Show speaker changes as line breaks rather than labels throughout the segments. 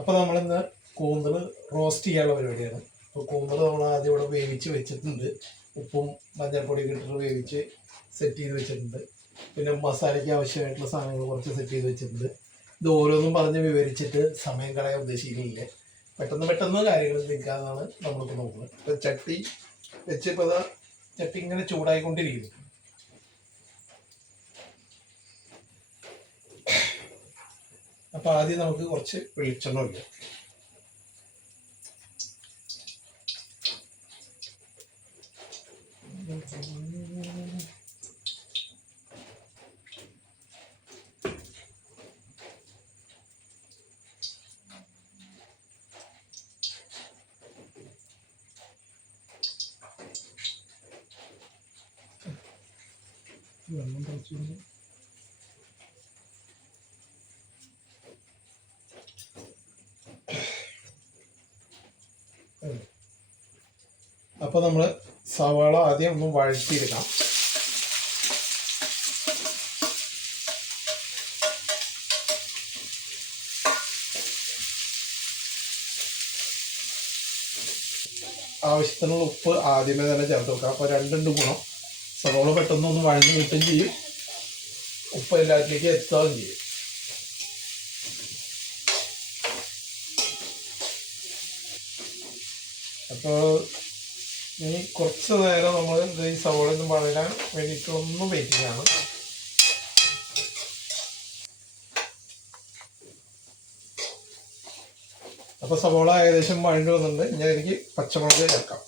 അപ്പോൾ നമ്മളിന്ന് കൂന്തൽ റോസ്റ്റ് ചെയ്യാനുള്ള പരിപാടിയാണ്. അപ്പോൾ കൂന്തൽ നമ്മൾ ആദ്യം ഇവിടെ വേവിച്ച് വെച്ചിട്ടുണ്ട്. ഉപ്പും മഞ്ഞൾപ്പൊടിയൊക്കെ ഇട്ടിട്ട് വേവിച്ച് സെറ്റ് ചെയ്ത് വെച്ചിട്ടുണ്ട്. പിന്നെ മസാലയ്ക്ക് ആവശ്യമായിട്ടുള്ള സാധനങ്ങൾ കുറച്ച് സെറ്റ് ചെയ്ത് വെച്ചിട്ടുണ്ട്. ഇത് ഓരോന്നും പറഞ്ഞ് വിവരിച്ചിട്ട് സമയം കളയാൻ ഉദ്ദേശിക്കുന്നില്ല. പെട്ടെന്ന് പെട്ടെന്ന് കാര്യങ്ങൾ നിൽക്കാന്നാണ് നമ്മളിപ്പോൾ നോക്കുന്നത്. ഇപ്പം ചട്ടി വെച്ച് ഇപ്പോൾ ചട്ടി ഇങ്ങനെ ചൂടായിക്കൊണ്ടിരിക്കുന്നു. അപ്പോൾ ആദ്യം നമുക്ക് കുറച്ച് വെളിച്ചെണ്ണ ഒഴിക്കാം. വെള്ളം കുറച്ചുകൊണ്ട് അപ്പോൾ നമ്മൾ സവാള ആദ്യം ഒന്ന് വഴറ്റിയെടുക്കാം. ആവശ്യത്തിനുള്ള ഉപ്പ് ആദ്യമേ തന്നെ ചേർത്ത് വെക്കാം അപ്പോൾ രണ്ടുണ്ട് ഗുണം. സവാള പെട്ടെന്ന് ഒന്ന് വഴഞ്ഞു കിട്ടുകയും ചെയ്യും. ഉപ്പ് എല്ലാത്തിലേക്ക് എത്തുകയും ചെയ്യും. അപ്പോൾ ഇനി കുറച്ച് നേരം നമ്മൾ ഈ സവോള ഒന്ന് വളരാൻ വേണ്ടിയിട്ട് ഒന്ന് വെയിറ്റ് ചെയ്യണം. അപ്പോൾ സവോള ഏകദേശം വഴണ്ടു വന്നിട്ടുണ്ട്. ഞാൻ എനിക്ക് പച്ചമുളക് ചേർക്കാം.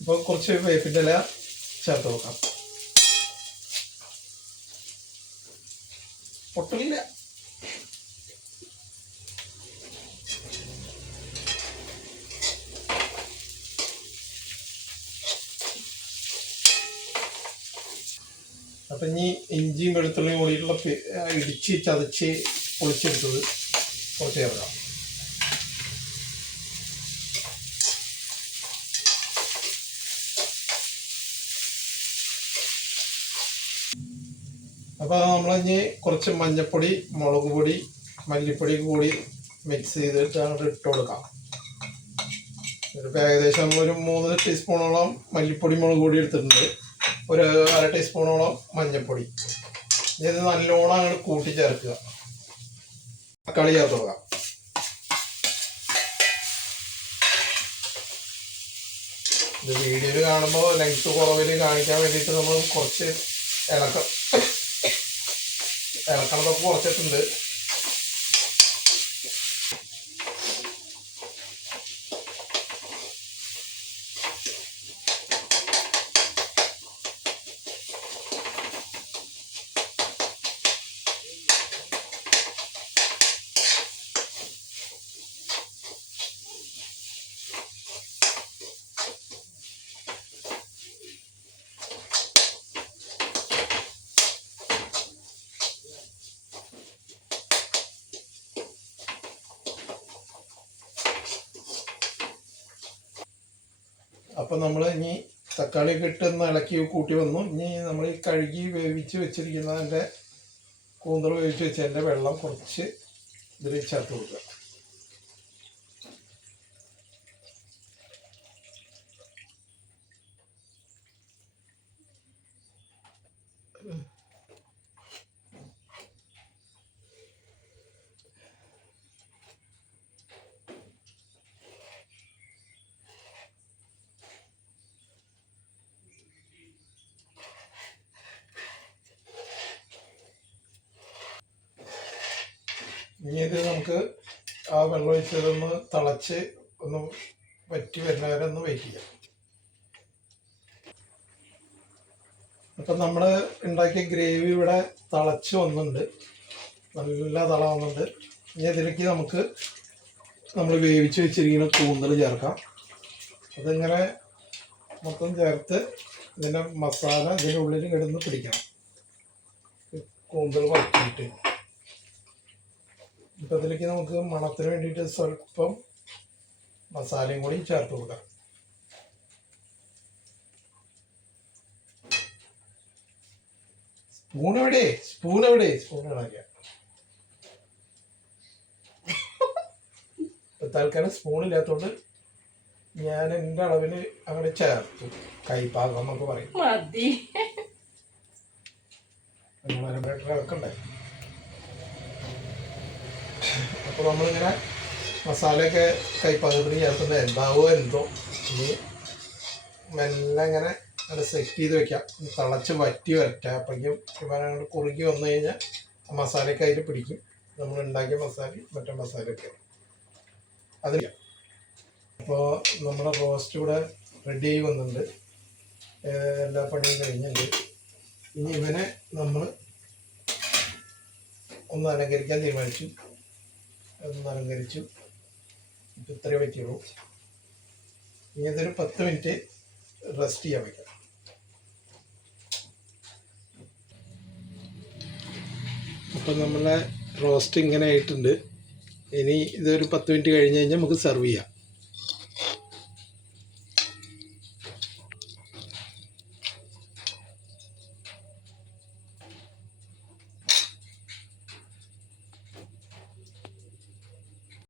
അപ്പൊ കുറച്ച് വേപ്പിന്റെ ഇല ചേർത്ത് വെക്കാം പൊട്ടില്ല അപ്പം ഇനി ഇഞ്ചിയും വെളുത്തുള്ളിയും കൂടിയിട്ടുള്ള ഇടിച്ച് ചതച്ച് പൊളിച്ചെടുത്തത് കുറച്ച് ചേർക്കാം അപ്പോൾ ഇനി കുറച്ച് മഞ്ഞൾപ്പൊടി മുളക് പൊടി മല്ലിപ്പൊടി കൂടി മിക്സ് ചെയ്തിട്ട് അങ്ങോട്ട് ഇട്ട് കൊടുക്കാം. ഇതിപ്പോൾ ഏകദേശം ഒരു മൂന്ന് ടീസ്പൂണോളം മല്ലിപ്പൊടി മുളക് പൊടി എടുത്തിട്ടുണ്ട്. ഒരു അര ടീസ്പൂണോളം മഞ്ഞൾപ്പൊടി ഇത് നല്ലോണം അങ്ങോട്ട് കൂട്ടി ചേർക്കുക തക്കാളി ചേർത്ത് കൊടുക്കാം. ഇത് വീഡിയോയിൽ കാണുമ്പോൾ ലെങ്ത് കുറവിൽ കാണിക്കാൻ വേണ്ടിയിട്ട് നമ്മൾ കുറച്ച് ഇളക്കം ഇളക്കണതൊക്കെ കുറച്ചിട്ടുണ്ട്. അപ്പം നമ്മൾ ഇനി തക്കാളി കിട്ടുന്ന ഇളക്കി കൂട്ടി വന്നു. ഇനി നമ്മൾ ഈ കഴുകി വേവിച്ച് വെച്ചിരിക്കുന്നതിന്റെ കൂന്തൽ വേവിച്ച് വെച്ചതിന്റെ വെള്ളം കുറച്ച് ഇതിൽ ചേർത്ത് കൊടുക്കുക. ഇനി ഇത് നമുക്ക് ആ വെള്ളം ഒഴിച്ചതൊന്ന് തിളച്ച് ഒന്ന് വറ്റി വരുന്ന വരെ ഒന്ന് വെയിറ്റ് ചെയ്യാം. അപ്പം നമ്മൾ ഉണ്ടാക്കിയ ഗ്രേവി ഇവിടെ തിളച്ച് വന്നിട്ടുണ്ട്. നല്ല തള വന്നിട്ടുണ്ട്. ഇനി അതിലേക്ക് നമുക്ക് നമ്മൾ വേവിച്ച് വെച്ചിരിക്കുന്ന കൂന്തൽ ചേർക്കാം. അതിങ്ങനെ മൊത്തം ചേർത്ത് ഇതിന്റെ മസാല ഇതിന്റെ ഉള്ളിൽ കിടന്ന് പിടിക്കണം. കൂന്തൽ വറക്കിയിട്ട് ഇപ്പം അതിലേക്ക് നമുക്ക് മണത്തിന് വേണ്ടിയിട്ട് സ്വല്പം മസാലയും കൂടി ചേർത്ത് കൊടുക്കാം. സ്പൂൺ എവിടെ? സ്പൂൺ എവിടെ? സ്പൂൺ ഇളക്കുക തൽക്കാലം സ്പൂൺ ഇല്ലാത്തതുകൊണ്ട് ഞാൻ എന്റെ അളവിൽ അവിടെ ചേർത്തു. കൈപ്പാകം എന്നൊക്കെ പറയും. വളരെ ബെറ്റർ ഇളക്കണ്ടേ അപ്പോൾ നമ്മളിങ്ങനെ മസാലയൊക്കെ കൈപ്പാകത്തിന് ചേർക്കുന്നത് എന്താവോ എന്തോ ഇനി മെല്ലെ ഇങ്ങനെ അത് സെറ്റ് ചെയ്ത് വെക്കാം. തിളച്ച് വറ്റി വരട്ടെ. അപ്പോഴേക്കും ഇവൻ അങ്ങോട്ട് കുറുകി വന്നു കഴിഞ്ഞാൽ മസാലയൊക്കെ അതിൽ പിടിക്കും. നമ്മൾ ഉണ്ടാക്കിയ മസാല മറ്റേ മസാലയൊക്കെ. അതിൽ അപ്പോൾ നമ്മുടെ റോസ്റ്റ് ഇവിടെ റെഡി ആയി വന്നിട്ടുണ്ട്. എല്ലാ പണിയും കഴിഞ്ഞിട്ടുണ്ട്. ഇനി ഇവനെ നമ്മൾ ഒന്ന് അലങ്കരിക്കാൻ തീരുമാനിച്ചു. ഒന്ന് അലങ്കരിച്ചു. ഇപ്പം ഇത്രയേ പറ്റുള്ളൂ ഇനി ഇതൊരു പത്ത് മിനിറ്റ് റെസ്റ്റ് ചെയ്യാൻ വയ്ക്കാം അപ്പം നമ്മളെ റോസ്റ്റ് ഇങ്ങനെ ആയിട്ടുണ്ട്. ഇനി ഇതൊരു പത്ത് മിനിറ്റ് കഴിഞ്ഞ് കഴിഞ്ഞാൽ നമുക്ക് സെർവ് ചെയ്യാം.